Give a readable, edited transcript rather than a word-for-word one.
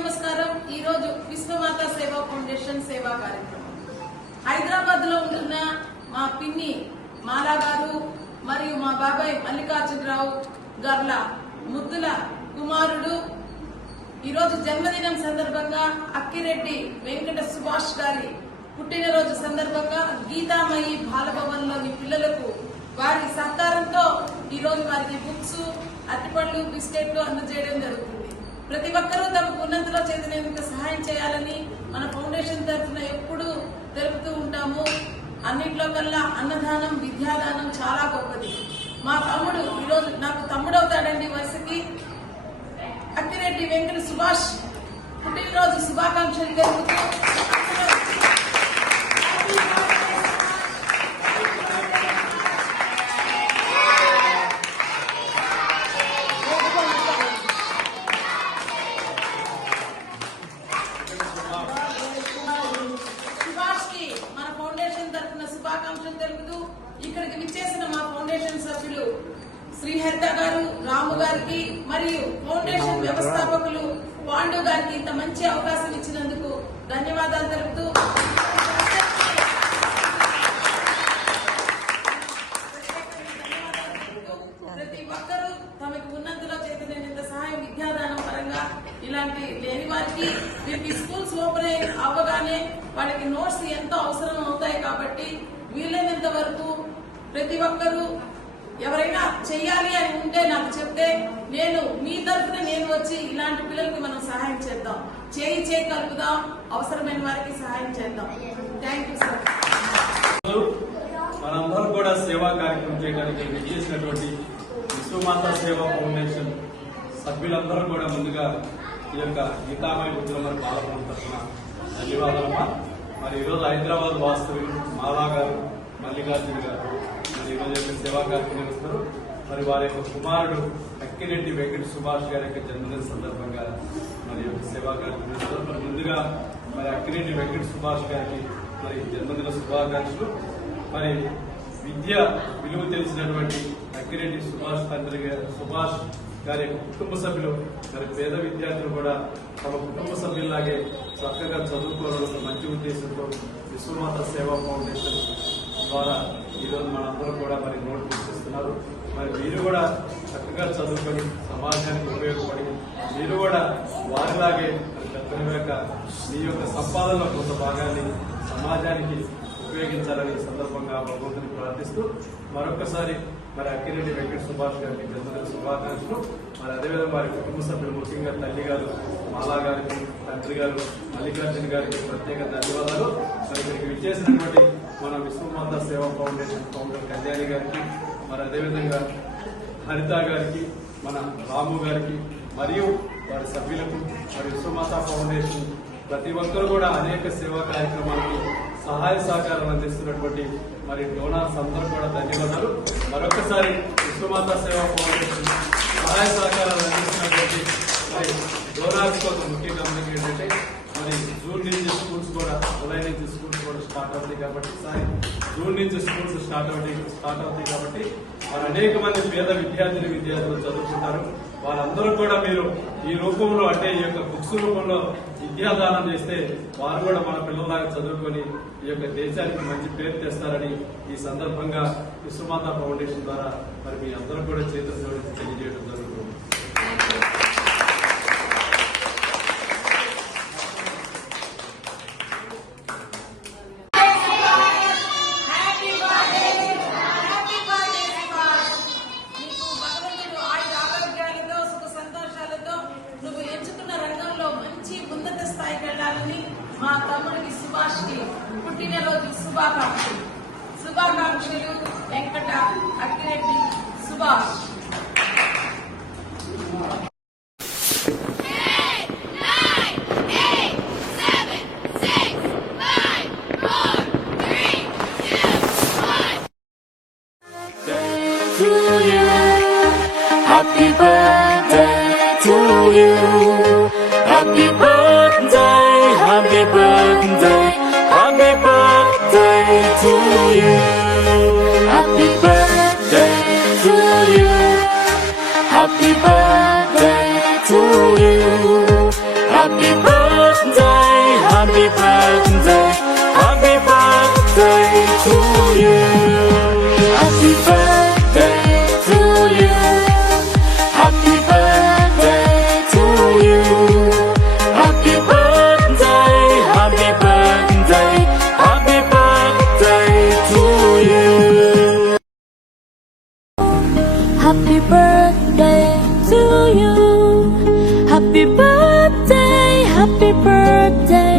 నమస్కారం. ఈ రోజు విశ్వమాత సేవా ఫౌండేషన్ సేవా కార్యక్రమం హైదరాబాద్ లో ఉంటున్న మా పిన్ని మాలా గారు మరియు మా బాబాయ్ మల్లికార్జునరావు గార్ల ముద్దుల కుమారుడు ఈ రోజు జన్మదినం సందర్భంగా అక్కిరెడ్డి వెంకట సుభాష్ గారి పుట్టినరోజు సందర్భంగా గీతామయి బాలభవన్ లోని పిల్లలకు వారి సహకారంతో ఈ రోజు వారికి బుక్స్, అరటిపళ్ళు, బిస్కెట్లు అందజేయడం జరుగుతుంది. ప్రతి ఒక్కరూ తమకు ఉన్నంతలో చేతనేందుకు సహాయం చేయాలని మన ఫౌండేషన్ తరఫున ఎప్పుడూ తెలుపుతూ ఉంటాము. అన్నింటిలో కల్లా అన్నదానం, విద్యాదానం చాలా గొప్పది. మా తమ్ముడు ఈరోజు నాకు తమ్ముడవుతాడండి వయసుకి. అక్కిరెడ్డి వెంకట సుభాష్ పుట్టినరోజు శుభాకాంక్షలు తెలుపుతూ శుభాకాంక్షలు తెలుపుతూ ఇక్కడికి విచ్చేసిన మా ఫౌండేషన్ సభ్యులు శ్రీహర్త గారు, రాము గారికి మరియు ఫౌండేషన్ వ్యవస్థాపకులు పాండు గారికి ఇంత మంచి అవకాశం ఇచ్చినందుకు ధన్యవాదాలు తెలుపుతూ ప్రతి ఒక్కరూ తమకు ఉన్నంతలో చేతనైనంత సహాయం విద్యాదానం పరంగా ఇలాంటి లేని వారికి వీరికి స్కూల్స్ ఓపెన్ అవ్వగానే వాళ్ళకి నోట్స్ ఎంతో అవసరం అవుతాయి కాబట్టి వీలైనంత వరకు ప్రతి ఒక్కరూ ఎవరైనా చెయ్యాలి అని ఉంటే నాకు చెప్తే నేను మీ తరఫున నేను వచ్చి ఇలాంటి పిల్లలకి మనం సహాయం చేద్దాం. చేయి కలుపుదాం, అవసరమైన వారికి సహాయం చేద్దాం. Thank you sir. మనందరూ కూడా సేవా కార్యక్రమం చేయడానికి విచ్చేసినటువంటి విశ్వమాత సేవా ఫౌండేషన్ సభ్యులందరూ కూడా ముందుగా ఈ యొక్క గీతామయ బుద్ధుల బాలభవన్ తరఫున ధన్యవాదాలమ్మా. మరి ఈరోజు హైదరాబాద్ వాస్తవ్యులు మాలా గారు, మల్లికార్జున గారు మరి ఈరోజు యొక్క సేవా కార్యక్రమం నిర్వహిస్తారు. మరి వారి యొక్క కుమారుడు అక్కిరెడ్డి వెంకట సుభాష్ గారి యొక్క జన్మదిన సందర్భంగా మరి యొక్క సేవా కార్యక్రమం నిర్వహిస్తారు. మరి ముందుగా మరి అక్కిరెడ్డి వెంకట సుభాష్ గారికి మరి జన్మదిన శుభాకాంక్షలు. మరి విద్య విలువ తెలిసినటువంటి అక్కిరెడ్డి సుభాష్ తండ్రి సుభాష్ గారి యొక్క కుటుంబ సభ్యులు మరి పేద విద్యార్థులు కూడా తమ కుటుంబ సభ్యుల్లాగే చక్కగా చదువుకోవాలన్న మంచి ఉద్దేశంతో విశ్వమాత సేవా ఫౌండేషన్ ద్వారా ఈరోజు మనందరూ కూడా మరి నోట్ ఇస్తున్నారు. మరి మీరు కూడా చక్కగా చదువుకొని సమాజానికి ఉపయోగపడి మీరు కూడా వారిలాగే పెద్దల మీ యొక్క సంపాదనలో కొంత భాగాన్ని సమాజానికి ఉపయోగించాలని సందర్భంగా భగవంతుని ప్రార్థిస్తూ మరొకసారి మరి అక్కిరెడ్డి వెంకట సుభాష్ గారికి జన్మదిన శుభాకాంక్షలు. మరి అదేవిధంగా వారి కుటుంబ సభ్యులు ముఖ్యంగా తల్లి గారు మాలా గారికి, తండ్రి గారు మల్లికార్జున గారికి ప్రత్యేక ధన్యవాదాలు. మరి ఇక్కడికి విచ్చేసినటువంటి మన విశ్వమాత సేవా ఫౌండేషన్ ఫౌండర్ కళ్యాణి గారికి, మరి అదేవిధంగా హరిత గారికి, మన రాము గారికి మరియు వారి సభ్యులకు మరి విశ్వమాత ఫౌండేషన్ ప్రతి ఒక్కరు కూడా అనేక సేవా కార్యక్రమాలకి సహాయ సహకారాలు అందిస్తున్నటువంటి మరి డోనార్స్ అందరూ కూడా ధన్యవాదాలు. మరొకసారి విశ్వమాత సేవా ఫౌండేషన్ సహాయ సహకారాలు అందిస్తున్నటువంటి మరి డోనార్స్ కోసం ముఖ్య గమనం ఏంటంటే మరి జూన్ నుంచి స్కూల్స్ కూడా జూలై నుంచి స్కూల్స్ కూడా స్టార్ట్ అవుతాయి కాబట్టి జూన్ నుంచి స్కూల్స్ స్టార్ట్ అవుతాయి కాబట్టి మరి అనేక మంది పేద విద్యార్థులు చదువుకుంటారు. వారందరూ కూడా మీరు ఈ రూపంలో అంటే ఈ యొక్క బుక్స్ రూపంలో విద్యాదానం చేస్తే వారు కూడా మన పిల్లలాగా చదువుకొని ఈ యొక్క దేశానికి మంచి పేరు తెస్తారని ఈ సందర్భంగా విశ్వమాత ఫౌండేషన్ ద్వారా మరి మీ అందరూ కూడా చేతులు జోడించి తెలియజేయడం జరుగుతుంది. మా తమ్ముడికి సుభాష్కి పుట్టినరోజు శుభాకాంక్షలు. Venkata Akkireddy Subhash. Happy birthday to you. Happy birthday, happy birthday, happy birthday to you. Happy birthday to you. Happy birthday to you. Happy birthday, happy birthday.